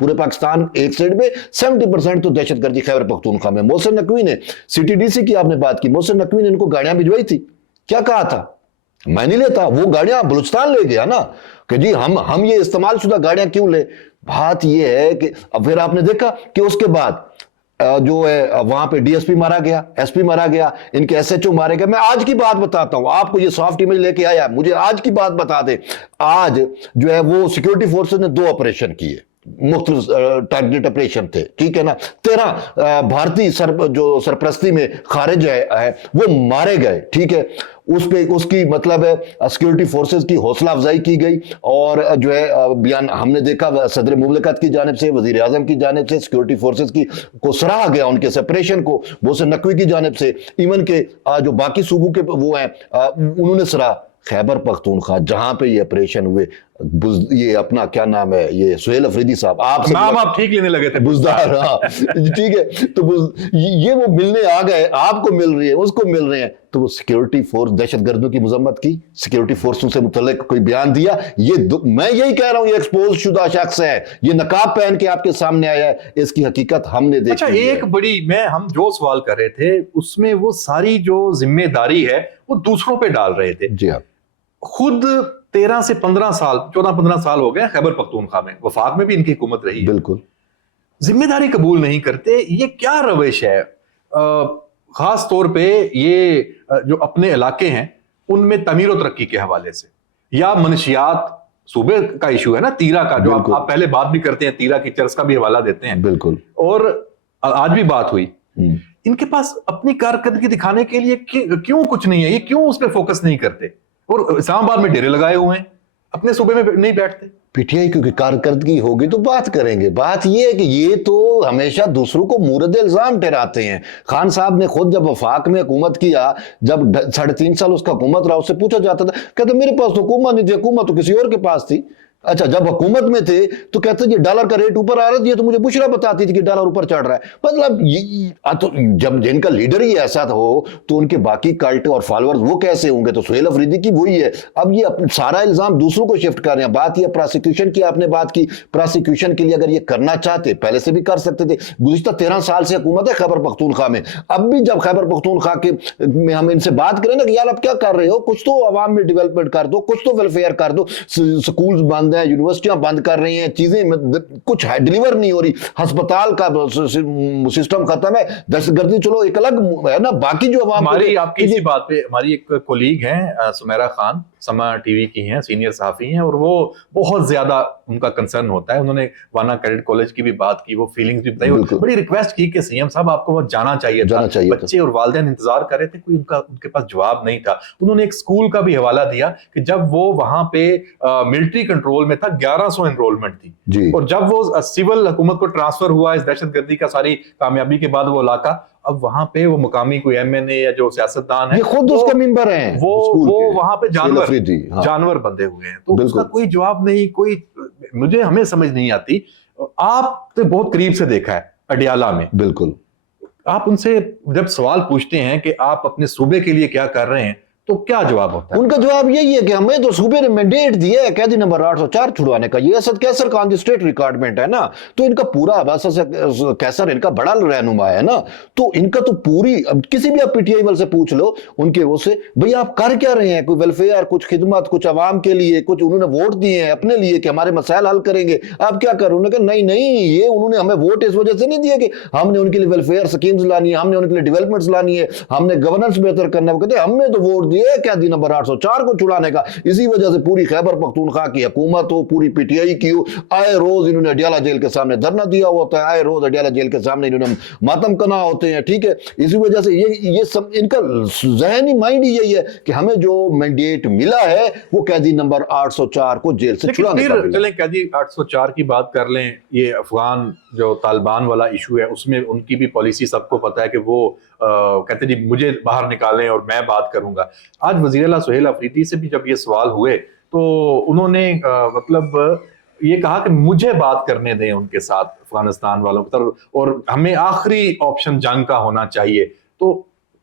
پورے پاکستان ایک سائڈ پہ 70% تو دہشت گردی خیبر پختونخوا میں. محسن نقوی نے CTDC کی آپ نے بات کی, محسن نقوی نے ان کو گاڑیاں بھجوائی تھی, کیا کہا تھا, میں نہیں لیتا, وہ گاڑیاں بلوچستان لے گیا نا کہ جی ہم یہ استعمال شدہ گاڑیاں کیوں لے. بات یہ ہے کہ پھر آپ نے دیکھا کہ اس کے بعد جو ہے وہاں پہ DSP مارا گیا, SP مارا گیا, ان کے SHO مارے گئے. میں آج کی بات بتاتا ہوں آپ کو, یہ سافٹ ایمیج لے کے آیا, مجھے آج کی بات بتا دے. آج جو ہے وہ سیکورٹی فورسز نے 2 آپریشن کیے, مختلف ٹارگیٹ آپریشن تھے, ٹھیک ہے نا. 13 بھارتی جو سرپرستی میں خارج ہے وہ مارے گئے, ٹھیک ہے. اس کی مطلب ہے سیکورٹی فورسز کی حوصلہ افزائی کی گئی, اور جو ہے بیان ہم نے دیکھا صدر مملکت کی جانب سے, وزیر اعظم کی جانب سے سیکورٹی فورسز کو سراہا گیا, ان کے سپریشن کو محسن نقوی کی جانب سے, ایون کہ جو باقی صوبوں کے وہ ہیں انہوں نے سراہا. خیبر پختونخوا جہاں پہ یہ آپریشن ہوئے, یہ اپنا کیا نام ہے, یہ سہیل افریدی صاحب, آپ ٹھیک لینے لگے تھے, بزدار, ہاں ٹھیک ہے, تو یہ وہ ملنے آ گئے, آپ کو مل رہی ہے, اس کو مل رہے ہیں, تو وہ سیکیورٹی فورس دہشت گردوں کی مذمت کی, سیکیورٹی فورسوں سے متعلق کوئی بیان دیا. میں یہی کہہ رہا ہوں, یہ ایکسپوز شدہ شخص ہے, یہ نقاب پہن کے آپ کے سامنے آیا ہے, اس کی حقیقت ہم نے دیکھی. اچھا, ایک بڑی ہم جو سوال کر رہے تھے اس میں وہ ساری جو ذمہ داری ہے وہ دوسروں پہ ڈال رہے تھے. جی ہاں, خود 13 سے 15 سال 14-15 سال ہو گئے خیبر پختونخوا میں, وفاق میں بھی ان کی حکومت رہی ہے, بالکل ذمہ داری قبول نہیں کرتے. یہ کیا روش ہے؟ خاص طور پہ یہ جو اپنے علاقے ہیں ان میں تعمیر و ترقی کے حوالے سے, یا منشیات صوبے کا ایشو ہے نا, تیرا کا, جو آپ پہلے بات بھی کرتے ہیں, تیرا کی چرس کا بھی حوالہ دیتے ہیں, بالکل, اور آج بھی بات ہوئی. ان کے پاس اپنی کارکردگی دکھانے کے لیے کیوں کچھ نہیں ہے؟ یہ کیوں اس پہ فوکس نہیں کرتے؟ اور اسلام آباد میں ڈیرے لگائے ہوئے ہیں, اپنے صوبے میں نہیں بیٹھتے. PTI کیونکہ کارکردگی ہوگی تو بات کریں گے. بات یہ ہے کہ یہ تو ہمیشہ دوسروں کو مورد الزام ٹھہراتے ہیں. خان صاحب نے خود جب وفاق میں حکومت کیا, جب 3.5 سال اس کا حکومت رہا, اس سے پوچھا جاتا تھا, کہتے میرے پاس تو حکومت نہیں تھی, حکومت تو کسی اور کے پاس تھی. اچھا, جب حکومت میں تھے تو کہتے ہیں یہ ڈالر کا ریٹ اوپر آ رہا ہے, یہ تو مجھے بشرا بتاتی تھی کہ ڈالر اوپر چڑھ رہا ہے. مطلب جب جن کا لیڈر ہی ایسا ہو تو ان کے باقی کلٹ اور فالورز وہ کیسے ہوں گے؟ تو سہیل افریدی کی وہی ہے. اب یہ سارا الزام دوسروں کو شفٹ کر رہے ہیں. بات یہ پراسیکیوشن کی, آپ نے بات کی, پراسیکیوشن کے لیے اگر یہ کرنا چاہتے پہلے سے بھی کر سکتے تھے. گزشتہ 13 سال سے حکومت ہے خیبر پختونخوا میں. اب بھی جب خیبر پختونخوا کے میں ہم ان سے بات کریں نا کہ یار اب کیا کر رہے ہو, کچھ تو عوام میں ڈیولپمنٹ کر دو, کچھ تو ویلفیئر کر دو. سکولز بند ہیں, یونیورسٹیاں بند کر رہی ہیں, چیزیں کچھ ڈیلیور نہیں ہو رہی, ہسپتال کا سسٹم ختم ہے, دہشت گردی چلو ایک الگ ہے نا, باقی جو عوام. ہماری آپ کی اسی بات پہ ہماری ایک کولیگ ہیں سمیرہ خان, سما ٹی وی کی ہیں, سینئر صحافی ہیں, اور وہ بہت زیادہ ان کا کنسرن ہوتا ہے. انہوں نے وانا کیڈٹ کالج کی بھی بات کی, وہ فیلنگز بھی بتائی, بڑی ریکویسٹ کی کہ CM صاحب آپ کو وہ جانا چاہیے تھا. بچے اور والدین انتظار کر رہے تھے, کوئی ان کے پاس جواب نہیں تھا. انہوں نے ایک اسکول کا بھی حوالہ دیا کہ جب وہ وہاں پہ ملٹری کنٹرول میں تھا 1100 انرولمنٹ تھی, اور جب وہ سول حکومت کو ٹرانسفر ہوا اس دہشت گردی کا ساری کامیابی کے بعد وہ علاقہ, اب وہاں پہ وہ مقامی کوئی MNA یا جو سیاستدان ہے, خود اس کا ممبر ہیں, وہ وہاں پہ جانور بندے ہوئے ہیں. تو اس کا کوئی جواب نہیں, کوئی مجھے ہمیں سمجھ نہیں آتی. آپ نے بہت قریب سے دیکھا ہے اڈیالہ میں, بالکل, آپ ان سے جب سوال پوچھتے ہیں کہ آپ اپنے صوبے کے لیے کیا کر رہے ہیں, تو کیا جواب ہوتا ہے؟ ان کا جواب یہی ہے کہ ہمیں تو صوبے نے مینڈیٹ دیا ہے قیدی نمبر 804 چھڑوانے کا. یہ اسد کیسر کا اسٹیٹ ریکارڈمنٹ ہے نا, تو ان کا پورا اسد کیسر ان کا بڑا رہنما ہے نا, تو ان کا تو پوری, کسی بھی آپ PTI والے سے پوچھ لو ان کے وہ سے, بھئی آپ کر کیا رہے ہیں؟ کوئی ویلفیئر, کچھ خدمت, کچھ عوام کے لیے, کچھ انہوں نے ووٹ دیے ہیں اپنے لیے کہ ہمارے مسائل حل کریں گے, آپ کیا کر رہے ہیں؟ انہوں نے کہا نہیں, یہ انہوں نے ہمیں ووٹ اس وجہ سے نہیں دیے کہ ہم نے ان کے لیے ویلفیئر سکیمز لانی ہے, ہم نے ان کے لیے ڈیولپمنٹس لانی ہے, ہم نے گورننس بہتر کرنا ہے. وہ کہتے ہیں ہم نے تو ووٹ دیے قیدی نمبر 804 کو چھڑانے کا. اسی وجہ سے پوری خیبر پختونخوا کی حکومت ہو, پوری PTI کی ہو, آئے روز انہوں نے اڈیالہ جیل کے سامنے دھرنا دیا ہوتا ہے, آئے روز اڈیالہ جیل کے سامنے انہوں نے ماتم کنا ہوتے ہیں, ٹھیک ہے. اسی وجہ سے یہ سب ان کا ذہنی مائنڈ ہی یہی ہے کہ ہمیں جو مینڈیٹ ملا ہے وہ قیدی نمبر 804 کو جیل سے چھڑانے کا. چلیں قیدی 804 کی بات کر لیں, یہ افغان جو طالبان والا ایشو ہے اس میں ان کی بھی پالیسی سب کو پتا ہے کہ وہ کہتے ہیں مجھے باہر نکالیں اور میں بات کروں گا. آج وزیر اعلیٰ سہیل افریدی سے بھی جب یہ سوال ہوئے تو انہوں نے مطلب یہ کہا کہ مجھے بات کرنے دیں ان کے ساتھ افغانستان والوں کی طرف, اور ہمیں آخری آپشن جنگ کا ہونا چاہیے. تو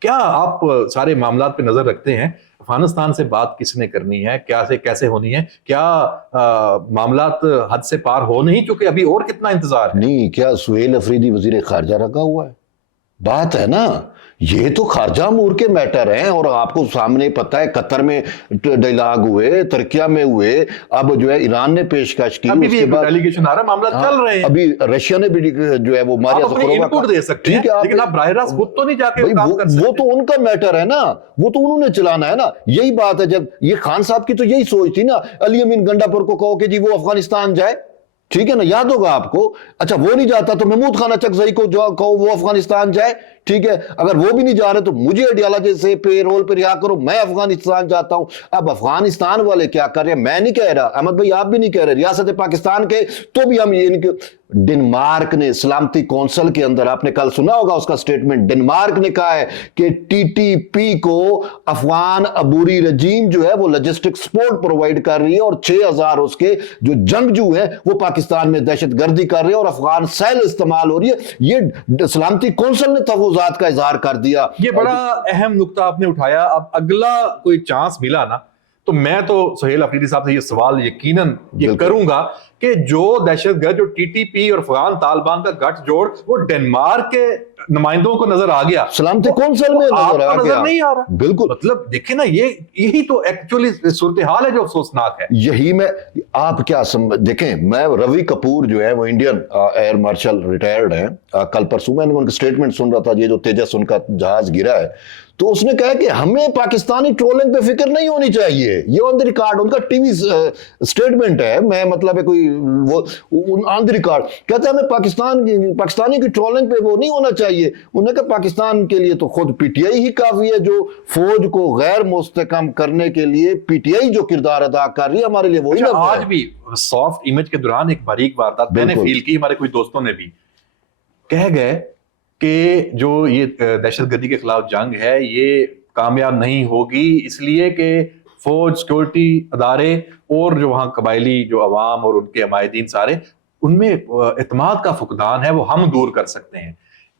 کیا آپ سارے معاملات پہ نظر رکھتے ہیں؟ افغانستان سے بات کس نے کرنی ہے، کیا سے کیسے ہونی ہے؟ کیا معاملات حد سے پار ہو نہیں چکے ابھی، اور کتنا انتظار ہے؟ نہیں، کیا سہیل افریدی وزیر خارجہ رکھا ہوا ہے؟ بات ہے نا، یہ تو خارجہ امور کے میٹر ہیں، اور آپ کو سامنے پتہ ہے قطر میں ڈائلاگ ہوئے، ترکیہ میں ہوئے، اب جو ہے ایران نے پیشکش کی، ابھی اس بھی کے ایک بعد ڈیلیگیشن آ رہا ہے، معاملات چل رہے ہیں. ابھی رشیا نے بھی جو ہے وہ آپ ماریا اپنی زخروا انپوٹ دے سکتے ہیں لیکن آپ براہ راست خود تو نہیں جا کے کام کر سکتے. وہ تو ان کا میٹر ہے نا، وہ تو انہوں نے چلانا ہے نا. یہی بات ہے، جب یہ خان صاحب کی تو یہی سوچ تھی نا، علی امین گنڈاپور کو کہو کہ جی وہ افغانستان جائے، ٹھیک ہے نا، یاد ہوگا آپ کو. اچھا وہ نہیں جاتا تو محمود خان اچکزئی کو جو کہو وہ افغانستان جائے، ٹھیک ہے. اگر وہ بھی نہیں جا رہے تو مجھے آئیڈیالوجی سے پے رول پہ رہا کرو، میں افغانستان جاتا ہوں. اب افغانستان والے کیا کر رہے ہیں میں نہیں کہہ رہا، احمد بھائی آپ بھی نہیں کہہ رہے، ریاست پاکستان کے تو بھی ہم یہ ڈنمارک نے سلامتی کونسل کے اندر، آپ نے کل سنا ہوگا اس کا سٹیٹمنٹ، ڈنمارک نے کہا ہے کہ ٹی ٹی پی کو افغان عبوری رجیم جو ہے وہ لاجسٹک سپورٹ پرووائڈ کر رہی ہے، اور 6000 اس کے جو جنگجو ہیں وہ پاکستان میں دہشت گردی کر رہے ہیں، اور افغان سیل استعمال ہو رہی ہے. یہ سلامتی کونسل نے تفویضات کا اظہار کر دیا. یہ بڑا اہم نقطہ آپ نے اٹھایا. اب اگلا کوئی چانس ملا نا تو میں تو سہیل افریدی صاحب سے یہ سوال یقیناً یہ کروں گا کہ جو دہشت گرد، جو ٹی ٹی پی اور افغان طالبان کا گٹھ جوڑ وہ ڈنمارک کے نمائندوں کو نظر آ گیا، سلامتی کونسل میں نظر نہیں آ رہا. بالکل، مطلب دیکھیں نا، یہی تو ایکچولی صورتحال ہے جو افسوسناک ہے. یہی میں آپ کیا دیکھیں، میں روی کپور جو ہے وہ انڈین ایئر مارشل ریٹائرڈ ہیں، کل پرسوں میں ان کا سٹیٹمنٹ سن رہا تھا، یہ جو تیجس ان کا جہاز گرا ہے، تو اس نے کہا کہ ہمیں پاکستانی ٹرولنگ پہ فکر نہیں ہونی چاہیے. یہ آن دی ریکارڈ ان کا ٹی وی سٹیٹمنٹ ہے، میں مطلب ہے کوئی وہ آن دی ریکارڈ کہتا ہے ہمیں پاکستانی کی ٹرولنگ پہ وہ نہیں ہونا چاہیے. انہوں نے کہا پاکستان کے لیے تو خود پی ٹی آئی ہی کافی ہے، جو فوج کو غیر مستحکم کرنے کے لیے پی ٹی آئی جو کردار ادا کر رہی ہے ہمارے لیے وہی. آج بھی سافٹ امیج کے دوران ایک باریک واردات میں نے فیل کی، ہمارے کوئی دوستوں نے بھی کہہ گئے کہ جو یہ دہشت گردی کے خلاف جنگ ہے یہ کامیاب نہیں ہوگی، اس لیے کہ فوج، سیکورٹی ادارے اور جو وہاں قبائلی جو عوام اور ان کے حمایتین سارے، ان میں اعتماد کا فقدان ہے، وہ ہم دور کر سکتے ہیں.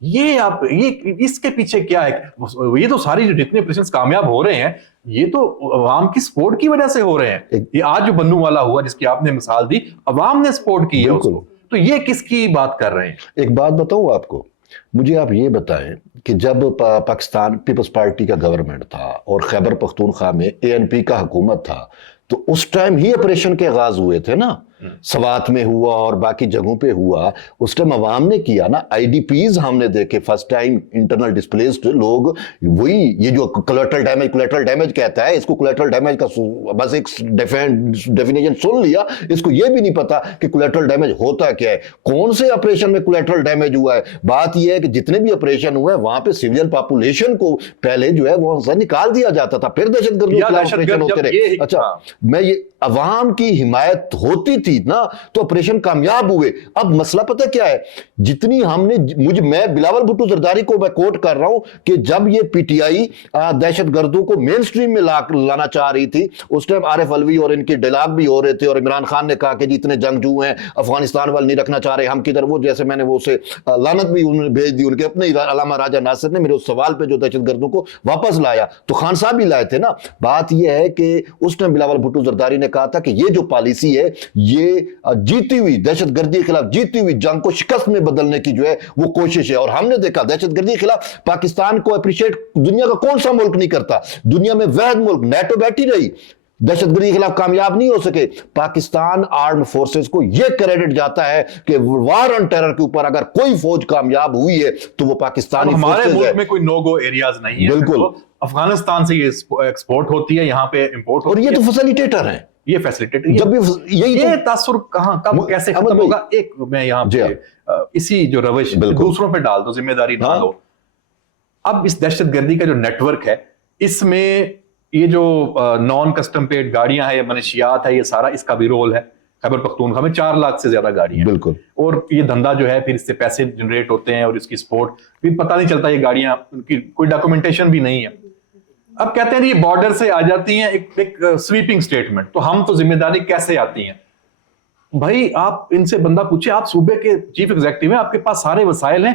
یہ اس کے پیچھے کیا ہے؟ یہ تو ساری جتنے آپریشنز کامیاب ہو رہے ہیں یہ تو عوام کی سپورٹ کی وجہ سے ہو رہے ہیں. یہ آج جو بنو والا ہوا جس کی آپ نے مثال دی، عوام نے سپورٹ کی ہے اس کو، تو یہ کس کی بات کر رہے ہیں؟ ایک بات بتاؤں آپ کو، مجھے آپ یہ بتائیں کہ جب پاکستان پیپلز پارٹی کا گورنمنٹ تھا اور خیبر پختونخوا میں اے این پی کا حکومت تھا، تو اس ٹائم ہی آپریشن کے آغاز ہوئے تھے نا، سوات میں ہوا اور باقی جگہوں پہ ہوا. اس ٹائم عوام نے کیا نا، آئی ڈی پیز ہم نے دیکھے، فرسٹ ٹائم انٹرنل ڈسپلیسڈ لوگ. وہی یہ جو کولیٹرل ڈیمیج کہتا ہے، اس کو کولیٹرل ڈیمیج کا بس ایک ڈیفینیشن سن لیا، اس کو یہ بھی نہیں پتا کہ کولیٹرل ڈیمیج ہوتا کیا ہے، کون سے آپریشن میں کولیٹرل ڈیمیج ہوا ہے. بات یہ ہے کہ جتنے بھی آپریشن ہوئے وہاں پہ سویلین پاپولیشن کو پہلے جو ہے وہ نکال دیا جاتا تھا، پھر دہشت گردی کے خلاف آپریشن ہوتے رہے. اچھا میں یہ عوام کی حمایت ہوتی تھی نا تو آپریشن کامیاب ہوئے. اب مسئلہ پتہ کیا ہے، جتنی ہم نے میں بلاول بھٹو زرداری کو میں کوٹ کر رہا ہوں کہ جب یہ پی ٹی آئی دہشت گردوں کو مین سٹریم میں لانا چاہ رہی تھی، اس ٹائم عارف علوی اور ان کے ڈائلاگ بھی ہو رہے تھے، اور عمران خان نے کہا کہ جتنے جنگجو ہیں افغانستان والے نہیں رکھنا چاہ رہے ہم کدھر. وہ جیسے میں نے وہ سے لعنت بھی انہوں نے بھیج دی ان کے اپنے علامہ راجہ ناصر نے میرے اس سوال پہ جو دہشت گردوں کو واپس لایا، تو خان صاحب بھی لائے تھے نا. بات یہ ہے کہ اس ٹائم بلاول بھٹو زرداری نے کہا تھا کہ یہ جو پالیسی ہے یہ جیتی ہوئی دہشت گردی کے خلاف جیتی ہوئی جنگ کو شکست میں بدلنے کی جو ہے وہ کوشش ہے. اور ہم نے دیکھا دہشت گردی کے خلاف پاکستان کو اپریشیٹ دنیا کا کون سا ملک نہیں کرتا، دنیا میں واحد ملک، نیٹو بیٹھی رہی، دہشت گردی کے خلاف کامیاب نہیں ہو سکے. پاکستان آرمڈ فورسز کو یہ کریڈٹ جاتا ہے کہ وار آن ٹیرر کے اوپر اگر کوئی فوج کامیاب ہوئی ہے تو وہ پاکستانی فورسز ہے. ہمارے ملک میں کوئی نو گو ایریاز نہیں ہے، بالکل افغانستان سے یہ ایکسپورٹ ہوتی ہے، یہاں پہ امپورٹ ہوتی ہے، اور یہ تو فیسیلیٹیٹر ہیں. یہ فیسیلیٹیٹر یہ تاثر کہاں کب کیسے ختم ہوگا؟ ایک میں یہاں پہ اسی جو روش دوسروں پہ ڈال دو، ذمہ داری نہ دو. اب اس دہشت گردی کا جو نیٹ ورک ہے، اس میں یہ جو نان کسٹم پیڈ گاڑیاں ہیں یا منشیات ہے، یہ سارا اس کا بھی رول ہے. خیبر پختونخوا میں 4 لاکھ سے زیادہ گاڑیاں، بالکل. اور یہ دھندا جو ہے پھر اس سے پیسے جنریٹ ہوتے ہیں اور اس کی سپورٹ پھر پتہ نہیں چلتا، یہ گاڑیاں کی کوئی ڈاکومنٹیشن بھی نہیں ہے. اب کہتے ہیں یہ بارڈر سے آ جاتی ہیں، ایک سویپنگ سٹیٹمنٹ، تو ہم تو ذمہ داری کیسے آتی ہیں؟ بھائی آپ ان سے بندہ پوچھے، آپ صوبے کے چیف ایگزیکٹو ہیں، آپ کے پاس سارے وسائل ہیں،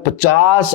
50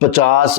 50